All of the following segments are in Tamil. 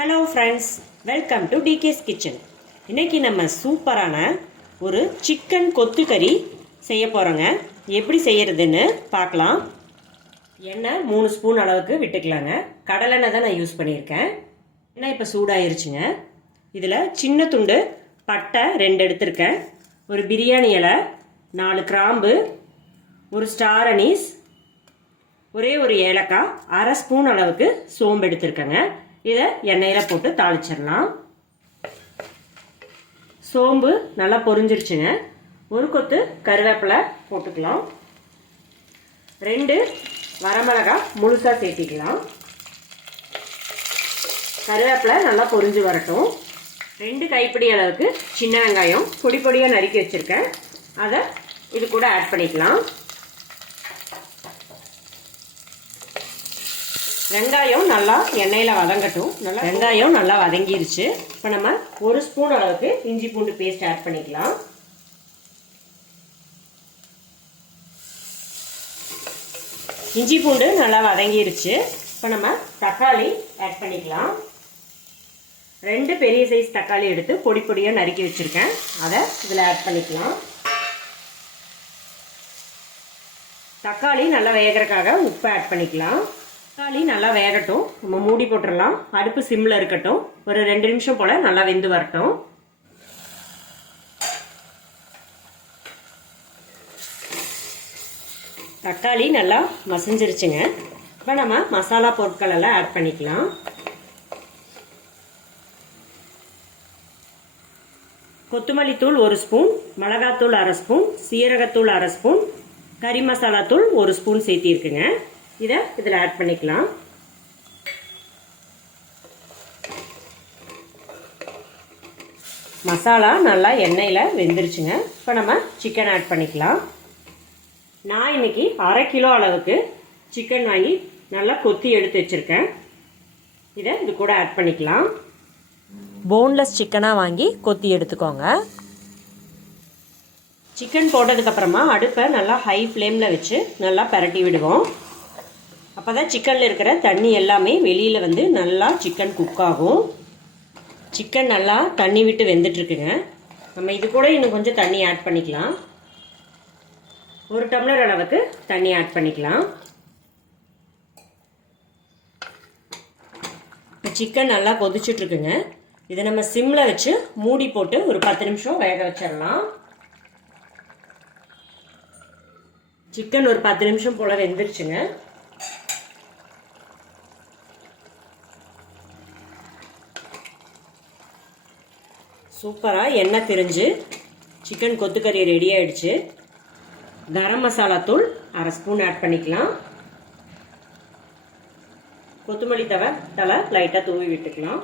Hello friends welcome to DK's kitchen இன்னைக்கு நம்ம சூப்பரான ஒரு சிக்கன் கொத்து கறி செய்ய போகிறோங்க எப்படி செய்யறதுன்னு பார்க்கலாம். எண்ணெய் மூணு ஸ்பூன் அளவுக்கு விட்டுக்கலாங்க. கடலெண்ணெய் தான் நான் யூஸ் பண்ணியிருக்கேன். எண்ணெய் இப்போ சூடாயிருச்சுங்க. இதில் சின்ன துண்டு பட்டை ரெண்டு எடுத்திருக்கேன். ஒரு பிரியாணி இலை நாலு கிராம்பு ஒரு ஸ்டார் அனீஸ் ஒரே ஒரு ஏலக்காய் அரை ஸ்பூன் அளவுக்கு சோம்பு எடுத்திருக்கேங்க. இதை எண்ணெயில் போட்டு தாளிச்சிடலாம். சோம்பு நல்லா பொரிஞ்சிருச்சுங்க. ஒரு கொத்து கருவேப்பிலை போட்டுக்கலாம். ரெண்டு வரமிளகாய் முழுசாக சேர்த்திக்கலாம். கருவேப்பிலை நல்லா பொரிஞ்சு வரட்டும். ரெண்டு கைப்பிடி அளவுக்கு சின்ன வெங்காயம் பொடி பொடியாக நறுக்கி வச்சுருக்கேன். அதை இது கூட ஆட் பண்ணிக்கலாம். வெங்காயம் நல்லா எண்ணெயில் வதங்கட்டும். நல்லா வெங்காயம் நல்லா வதங்கிருச்சு. இப்போ நம்ம ஒரு ஸ்பூன் அளவுக்கு இஞ்சி பூண்டு பேஸ்ட் ஆட் பண்ணிக்கலாம். இஞ்சி பூண்டு நல்லா வதங்கிருச்சு. இப்போ நம்ம தக்காளி ஆட் பண்ணிக்கலாம். ரெண்டு பெரிய சைஸ் தக்காளி எடுத்து பொடி பொடியாக நறுக்கி வச்சுருக்கேன். அதை இதில் ஆட் பண்ணிக்கலாம். தக்காளி நல்லா வேகிறதுக்காக உப்பு ஆட் பண்ணிக்கலாம். தக்காளி நல்லா வேகட்டும். நம்ம மூடி போட்டுடலாம். அடுப்பு சிம்மில் இருக்கட்டும். ஒரு ரெண்டு நிமிஷம் போல் நல்லா வெந்து வரட்டும். தக்காளி நல்லா மசிஞ்சிருச்சுங்க. இப்போ நம்ம மசாலா பொருட்கள் எல்லாம் ஆட் பண்ணிக்கலாம். கொத்தமல்லி தூள் ஒரு ஸ்பூன் மிளகாத்தூள் அரை ஸ்பூன் சீரகத்தூள் அரை ஸ்பூன் கறி மசாலா தூள் ஒரு ஸ்பூன் சேர்த்திருக்குங்க. இதை இதில் ஆட் பண்ணிக்கலாம். மசாலா நல்லா எண்ணெயில் வெந்துருச்சுங்க. இப்போ நம்ம சிக்கன் ஆட் பண்ணிக்கலாம். நான் இன்னைக்கு அரை கிலோ அளவுக்கு சிக்கன் வாங்கி நல்லா கொத்தி எடுத்து வச்சுருக்கேன். இதை இது கூட ஆட் பண்ணிக்கலாம். போன்லெஸ் சிக்கனாக வாங்கி கொத்தி எடுத்துக்கோங்க. சிக்கன் போட்டதுக்கப்புறமா அடுப்பை நல்லா ஹை ஃப்ளேமில் வச்சு நல்லா பரட்டி விடுவோம். அப்போ தான் சிக்கனில் இருக்கிற தண்ணி எல்லாமே வெளியில் வந்து நல்லா சிக்கன் குக் ஆகும். சிக்கன் நல்லா தண்ணி விட்டு வெந்துட்டுருக்குங்க. நம்ம இது கூட இன்னும் கொஞ்சம் தண்ணி ஆட் பண்ணிக்கலாம். ஒரு டம்ளர் அளவுக்கு தண்ணி ஆட் பண்ணிக்கலாம். சிக்கன் நல்லா கொதிச்சுட்ருக்குங்க இதை நம்ம சிம்மில் வச்சு மூடி போட்டு ஒரு பத்து நிமிஷம் வேக வச்சிடலாம். சிக்கன் ஒரு பத்து நிமிஷம் போல் வெந்துருச்சுங்க. சூப்பராக எண்ணெய் திரிஞ்சு சிக்கன் கொத்துக்கறி ரெடி ஆயிடுச்சு. கரம் மசாலா தூள் அரை ஸ்பூன் ஆட் பண்ணிக்கலாம். கொத்தமல்லி தவை தலை லைட்டாக தூவி விட்டுக்கலாம்.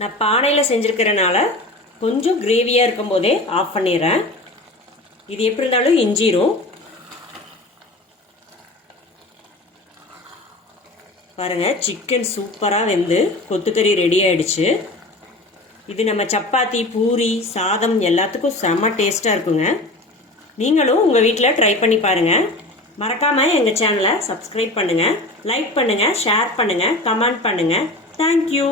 நான் பானையில் செஞ்சுருக்கிறனால கொஞ்சம் கிரேவியாக இருக்கும்போதே ஆஃப் பண்ணிடுறேன். இது எப்படி இருந்தாலும் இஞ்சிரும். பாருங்கள் சிக்கன் சூப்பராக வெந்து கொத்துக்கறி ரெடி ஆகிடுச்சு இது நம்ம சப்பாத்தி பூரி சாதம் எல்லாத்துக்கும் செம்ம டேஸ்ட்டாக இருக்குங்க. நீங்களும் உங்கள் வீட்டில் ட்ரை பண்ணி பாருங்கள் மறக்காமல் எங்கள் சேனலை சப்ஸ்கிரைப் பண்ணுங்கள் லைக் பண்ணுங்கள் ஷேர் பண்ணுங்கள் கமெண்ட் பண்ணுங்கள் தேங்க்யூ